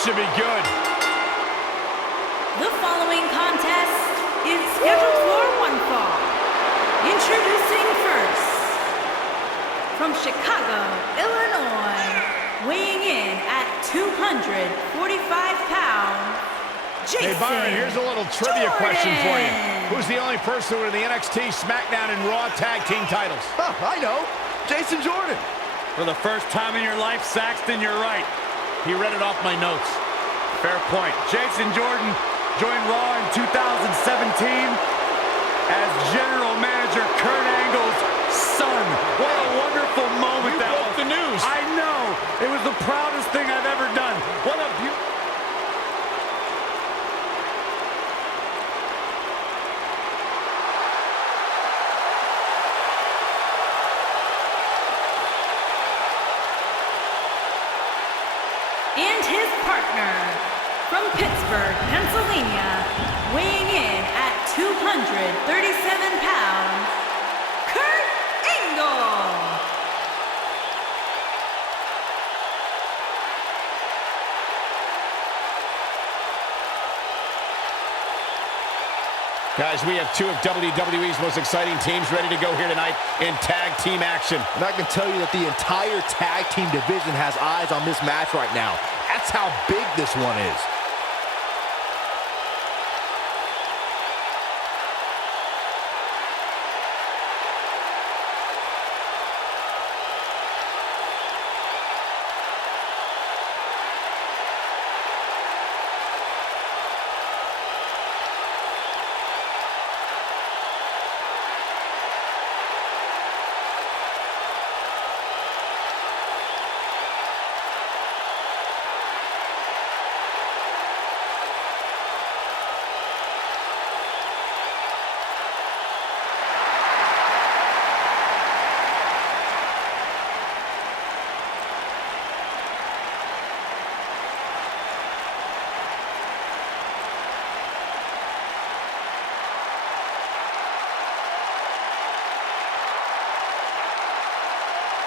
should be good. The following contest is scheduled for one fall. Introducing first, from Chicago, Illinois, weighing in at 245 pounds, Jason Hey, Byron, here's a little trivia question for you. Jordan. Who's the only person with the NXT, SmackDown, and Raw tag team titles? Oh, I know. Jason Jordan. For the first time in your life, Saxton, you're right. He read it off my notes. Fair point. Jason Jordan joined Raw in 2017 as General Manager Kurt Angle's son. What a wonderful moment that was. The news. I know. It was the proudest thing I've ever done. What a beautiful... And his partner, from Pittsburgh, Pennsylvania, weighing in at 237 pounds, Kurt Angle. Guys, we have two of WWE's most exciting teams ready to go here tonight in tag team action. And I can tell you that the entire tag team division has eyes on this match right now. That's how big this one is.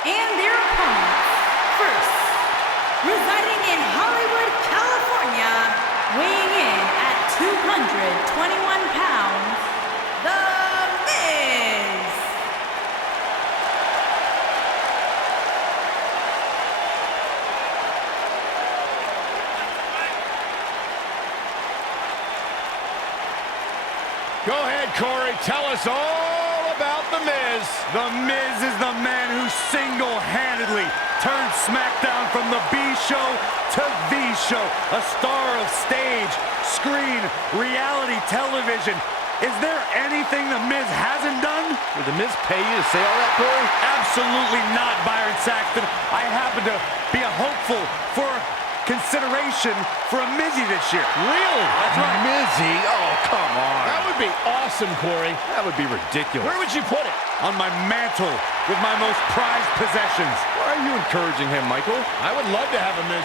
And their opponents, first, residing in Hollywood, California, weighing in at 221 pounds, The Miz. Go ahead, Corey. Tell us all about The Miz. The Miz is the man who single-handedly turned SmackDown from the B show to the show. A star of stage, screen, reality television. Is there anything The Miz hasn't done? Did the Miz pay you to say all that, Corey? Absolutely not, Byron Saxton. I happen to be a hopeful for consideration for a Mizzy this year. Really? That's right. Mizzy? Oh, come on. That would be awesome, Corey. That would be ridiculous. Where would you put it? On my mantle with my most prized possessions. Why are you encouraging him, Michael? I would love to have a Miz.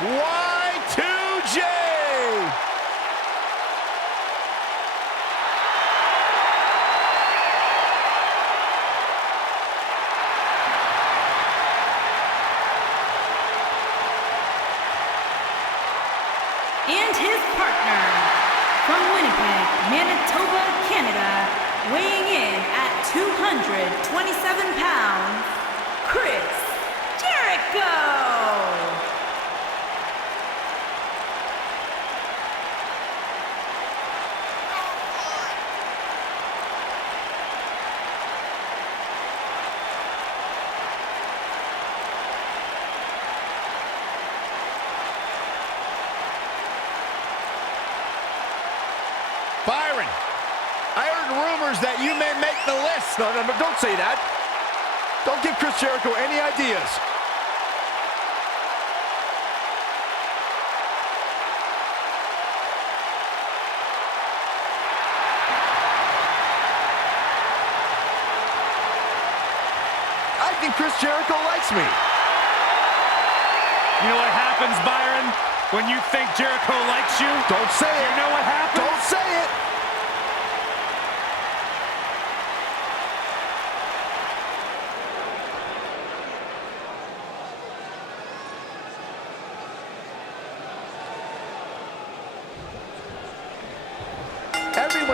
Y2J! And his partner, from Winnipeg, Manitoba, Canada, weighing in at 227 pounds, Chris Jericho. Byron, I heard rumors that you may make the list. No, don't say that. Don't give Chris Jericho any ideas. I think Chris Jericho likes me. You know what happens, Byron, when you think Jericho likes you? Don't say it. You know what happens? Don't say it.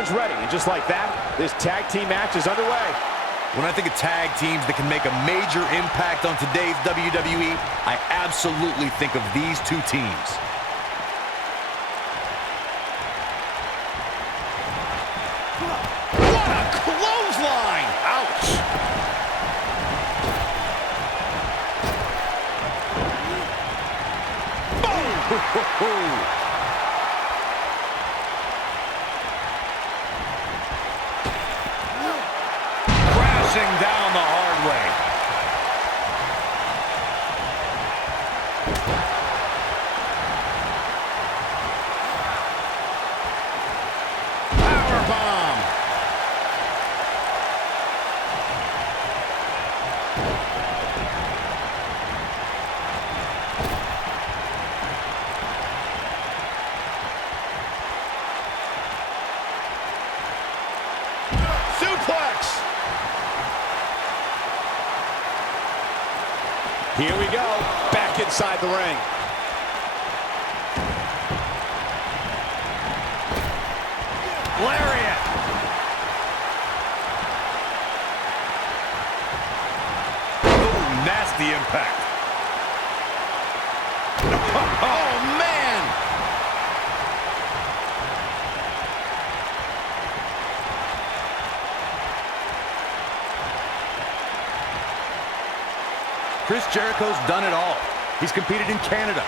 is ready, and just like that, this tag team match is underway. When I think of tag teams that can make a major impact on today's WWE, I absolutely think of these two teams. What a clothesline! Ouch! Boom! Crashing down the hard way. Powerbomb. Suplex. Here we go, back inside the ring. Lariat. Oh, nasty impact. Oh, man! Chris Jericho's done it all. He's competed in Canada,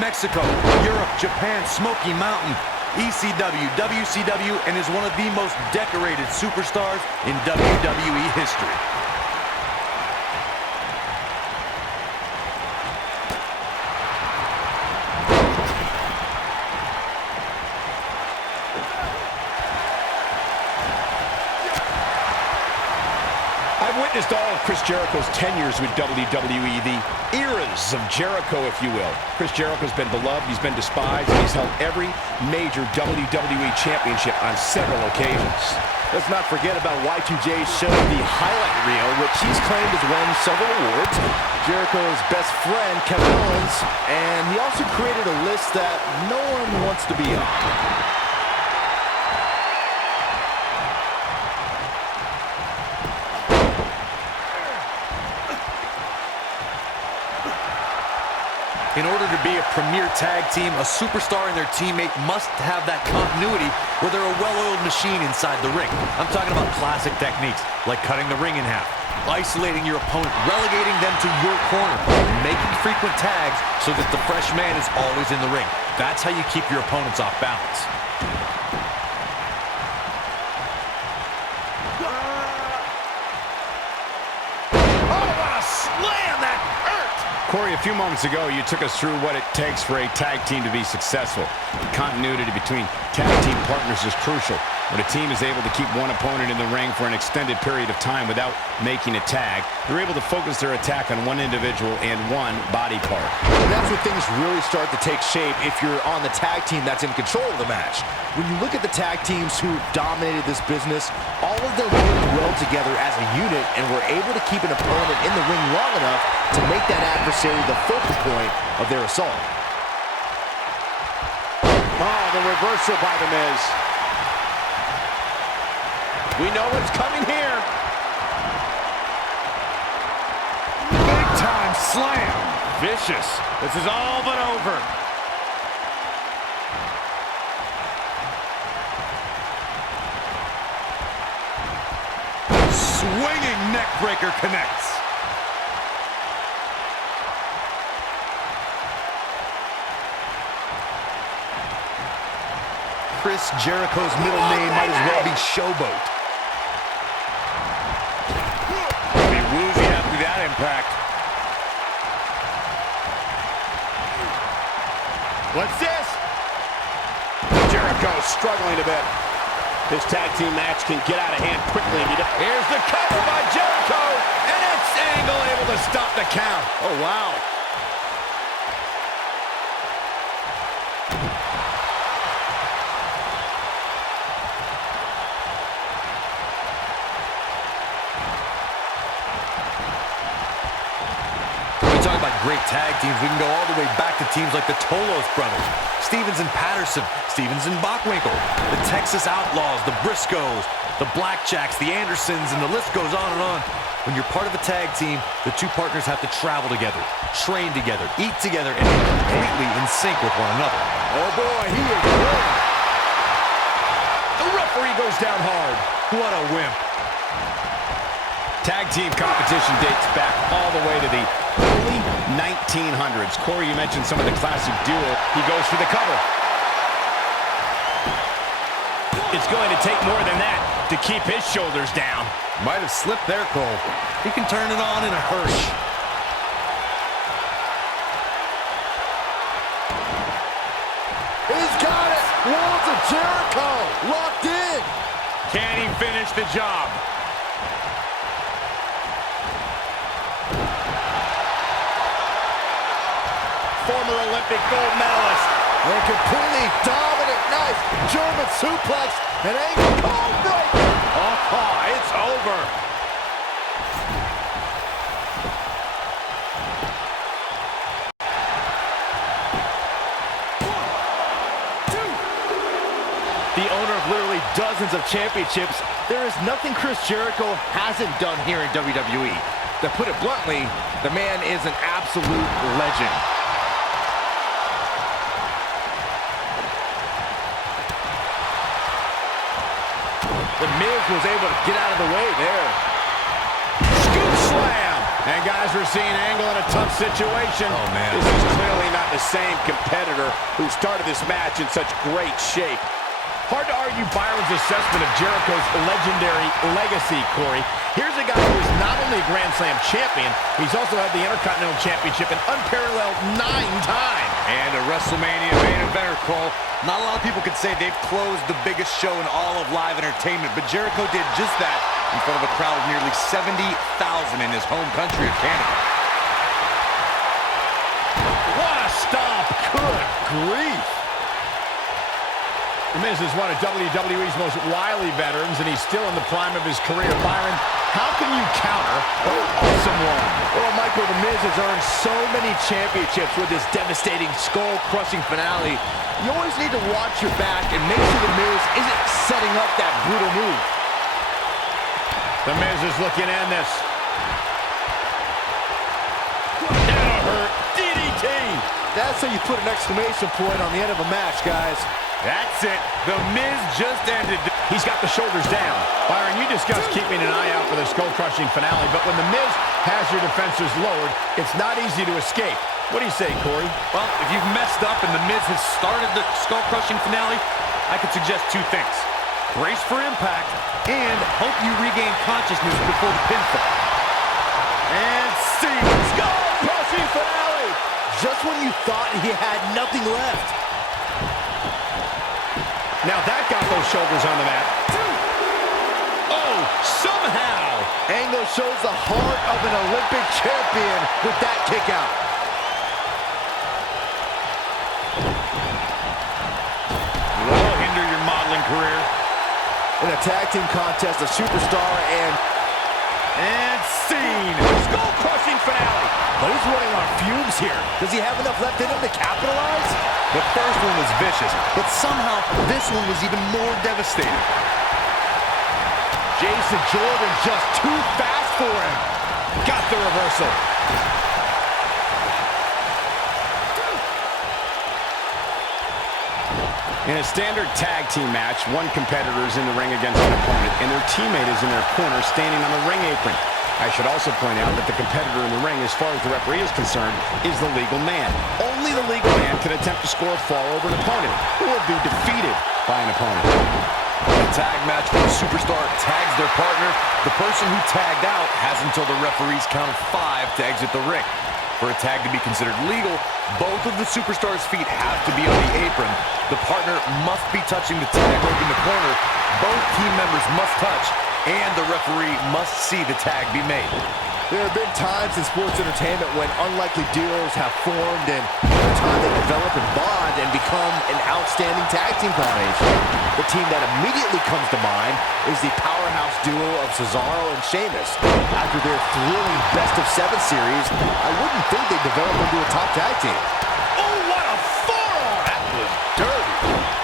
Mexico, Europe, Japan, Smoky Mountain, ECW, WCW, and is one of the most decorated superstars in WWE history. I've witnessed all of Chris Jericho's tenures with WWE, the eras of Jericho, if you will. Chris Jericho's been beloved, he's been despised, and he's held every major WWE championship on several occasions. Let's not forget about Y2J's show, the highlight reel, which he's claimed has won several awards. Jericho's best friend, Kevin Owens, and he also created a list that no one wants to be on. In order to be a premier tag team, a superstar and their teammate must have that continuity where they're a well-oiled machine inside the ring. I'm talking about classic techniques like cutting the ring in half, isolating your opponent, relegating them to your corner, and making frequent tags so that the fresh man is always in the ring. That's how you keep your opponents off balance. Corey, a few moments ago, you took us through what it takes for a tag team to be successful. Continuity between tag team partners is crucial. When a team is able to keep one opponent in the ring for an extended period of time without making a tag, they're able to focus their attack on one individual and one body part. And that's when things really start to take shape if you're on the tag team that's in control of the match. When you look at the tag teams who dominated this business, all of them worked well together as a unit and were able to keep an opponent in the ring long enough to make that adversary the focal point of their assault. Oh, the reversal by The Miz. We know what's coming here. Big time slam. Vicious. This is all but over. Swinging neckbreaker connects. Chris Jericho's middle name might as well be Showboat. He'll be woozy after that impact. What's this? Jericho struggling a bit. This tag team match can get out of hand quickly. Here's the cover by Jericho, and it's Angle able to stop the count. Oh, wow. talk about great tag teams, we can go all the way back to teams like the Tolos brothers, Stevens and Patterson, Stevens and Bockwinkel, the Texas Outlaws, the Briscoes, the Blackjacks, the Andersons, and the list goes on and on. When you're part of a tag team, the two partners have to travel together, train together, eat together, and be completely in sync with one another. Oh boy, he is good. The referee goes down hard. What a wimp. Tag team competition dates back all the way to the early 1900s. Corey, you mentioned some of the classic duo. He goes for the cover. It's going to take more than that to keep his shoulders down. Might have slipped there, Cole. He can turn it on in a hurry. He's got it! Walls of Jericho! Locked in! Can he finish the job? Former Olympic gold medalist. And completely dominant, nice German suplex, and ankle code breaker! Oh, it's over. The owner of literally dozens of championships, there is nothing Chris Jericho hasn't done here in WWE. To put it bluntly, the man is an absolute legend. The Miz was able to get out of the way there. Scoop slam. And guys, we're seeing Angle in a tough situation. Oh, man. This is clearly not the same competitor who started this match in such great shape. Hard to argue Byron's assessment of Jericho's legendary legacy, Corey. Here's a guy who is not only a Grand Slam champion, he's also had the Intercontinental Championship an unparalleled 9 times. And a WrestleMania main eventer, Cole. Not a lot of people could say they've closed the biggest show in all of live entertainment, but Jericho did just that in front of a crowd of nearly 70,000 in his home country of Canada. What a stomp. Good grief. The Miz is one of WWE's most wily veterans, and he's still in the prime of his career. Byron, how can you counter an awesome one? Well, Michael, The Miz has earned so many championships with this devastating skull-crushing finale. You always need to watch your back and make sure The Miz isn't setting up that brutal move. The Miz is looking in this. That'll hurt. DDT. That's how you put an exclamation point on the end of a match, guys. That's it. The Miz just ended. He's got the shoulders down. Byron, you discussed keeping an eye out for the skull-crushing finale, but when The Miz has your defenses lowered, it's not easy to escape. What do you say, Corey? Well, if you've messed up and The Miz has started the skull-crushing finale, I could suggest 2 things. Brace for impact, and hope you regain consciousness before the pinfall. And see, Skull-crushing finale! Just when you thought he had nothing left. Now that got those shoulders on the mat. Oh, somehow. Angle shows the heart of an Olympic champion with that kick out. That'll hinder your modeling career. In a tag team contest, a superstar and scene. Skull-crushing finale. But he's running on fumes here. Does he have enough left in him to capitalize? The first one was vicious, but somehow this one was even more devastating. Jason Jordan just too fast for him. Got the reversal. In a standard tag team match, one competitor is in the ring against an opponent, and their teammate is in their corner standing on the ring apron. I should also point out that the competitor in the ring, as far as the referee is concerned, is the legal man. Only the legal man can attempt to score a fall over an opponent or be defeated by an opponent. In a tag match where a superstar tags their partner, the person who tagged out has until the referee's count of 5 to exit the ring. For a tag to be considered legal, both of the superstars' feet have to be on the apron. The partner must be touching the tag rope in the corner. Both team members must touch, and the referee must see the tag be made. There have been times in sports entertainment when unlikely duos have formed, and over time they develop and bond and become an outstanding tag team combination. The team that immediately comes to mind is the powerhouse duo of Cesaro and Sheamus. After their thrilling best-of-7 series, I wouldn't think they'd develop into a top tag team. Oh, what a forearm! That was dirty.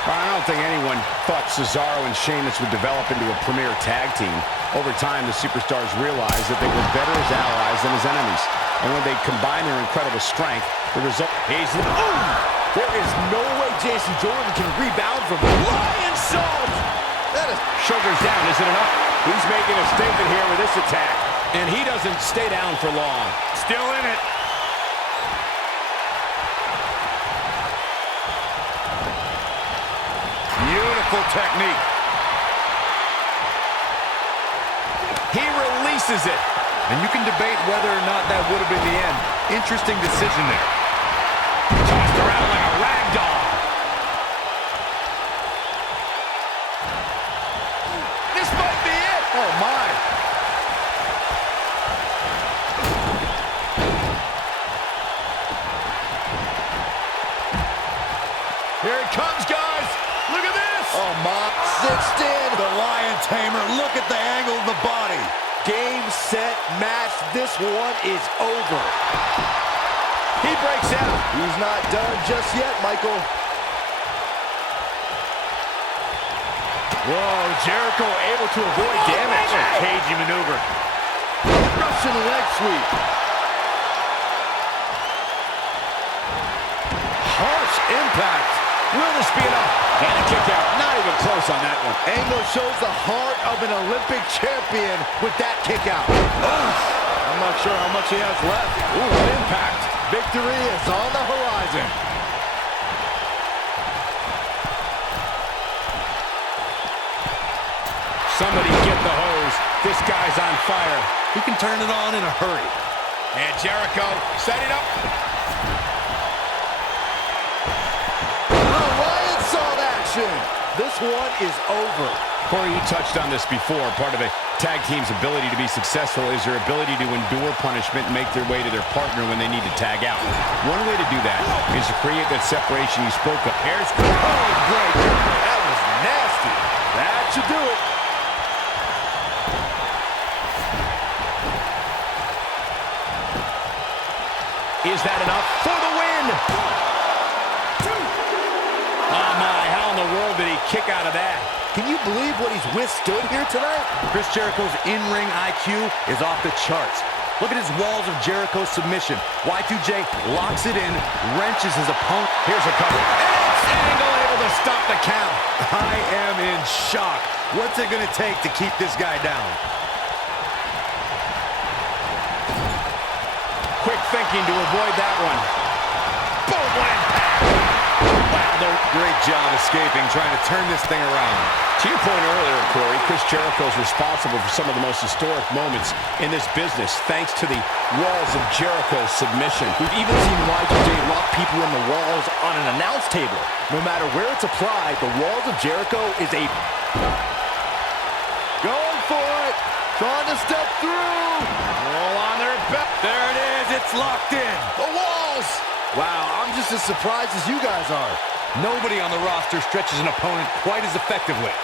I don't think anyone thought Cesaro and Sheamus would develop into a premier tag team. Over time, the superstars realized that they were better as allies than as enemies. And when they combine their incredible strength, the result is... There is no way Jason Jordan can rebound from Lion Salt! That is... Shoulders down, is it enough? He's making a statement here with this attack. And he doesn't stay down for long. Still in it. Beautiful technique. He releases it. And you can debate whether or not that would have been the end. Interesting decision there. Tossed around like a rag doll. This might be it. Oh, my. Here it comes, guys. Look at this. Oh, my. Cinched in. The Lion Tamer. Look at the angle of the body. Game, set, match. This one is over. He breaks out. He's not done just yet, Michael. Whoa, Jericho able to avoid damage. A cagey maneuver. Russian leg sweep. Harsh impact. Will this be enough? And a kick out. Not even close on that one. Angle shows the heart of an Olympic champion with that kick out. I'm not sure how much he has left. Ooh, what impact. Victory is on the horizon. Somebody get the hose. This guy's on fire. He can turn it on in a hurry. And Jericho set it up. Lion Salt action. This one is over. Corey, you touched on this before. Part of a tag team's ability to be successful is their ability to endure punishment and make their way to their partner when they need to tag out. One way to do that is to create that separation you spoke of. Here's Oh, great. That was nasty. That should do it. Is that enough for the win? Oh, my. How in the world did he kick out of that? Can you believe what he's withstood here tonight? Chris Jericho's in-ring IQ is off the charts. Look at his walls of Jericho's submission. Y2J locks it in, wrenches his opponent. Here's a cover. And it's Angle able to stop the count. I am in shock. What's it going to take to keep this guy down? Quick thinking to avoid that one. Boom, what impact. Wow, Great job escaping, trying to turn this thing around. To your point earlier, Corey, Chris Jericho is responsible for some of the most historic moments in this business, thanks to the Walls of Jericho submission. We've even seen Y2J lock people in the walls on an announce table. No matter where it's applied, the Walls of Jericho is a... Going for it. Trying to step through. Roll on their back. There it is, it's locked in. The walls. Wow, I'm just as surprised as you guys are. Nobody on the roster stretches an opponent quite as effectively.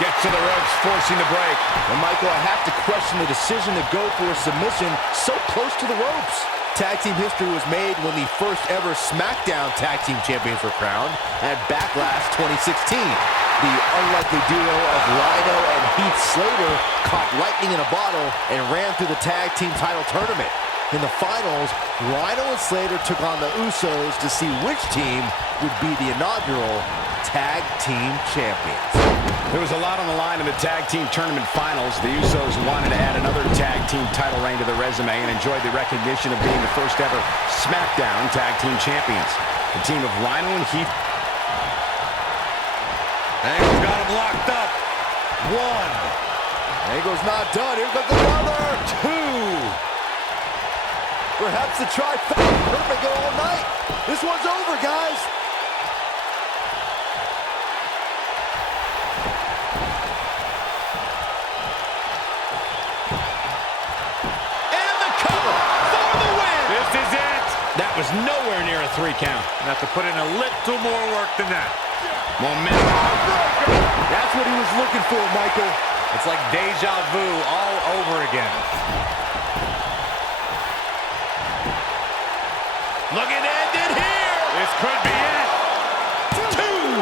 Gets to the ropes, forcing the break. And Michael, I have to question the decision to go for a submission so close to the ropes. Tag team history was made when the first ever SmackDown Tag Team Champions were crowned at Backlash 2016. The unlikely duo of Rhino and Heath Slater caught lightning in a bottle and ran through the tag team title tournament. In the finals, Rhino and Slater took on the Usos to see which team would be the inaugural Tag Team Champions. There was a lot on the line in the Tag Team Tournament Finals. The Usos wanted to add another Tag Team title reign to their resume and enjoyed the recognition of being the first ever SmackDown Tag Team Champions. The team of Rhino and Heath. Angle's got him locked up. One. Angle's not done. Here comes another. Two. Perhaps the trifecta. Perfect all night. This one's over, guys. And the That was nowhere near a 3 count. Have to put in a little more work than that. Momentum. That's what he was looking for, Michael. It's like deja vu all over again. Looking to end it here. This could be it. 2,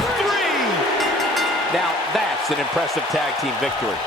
3. Now, that's an impressive tag team victory.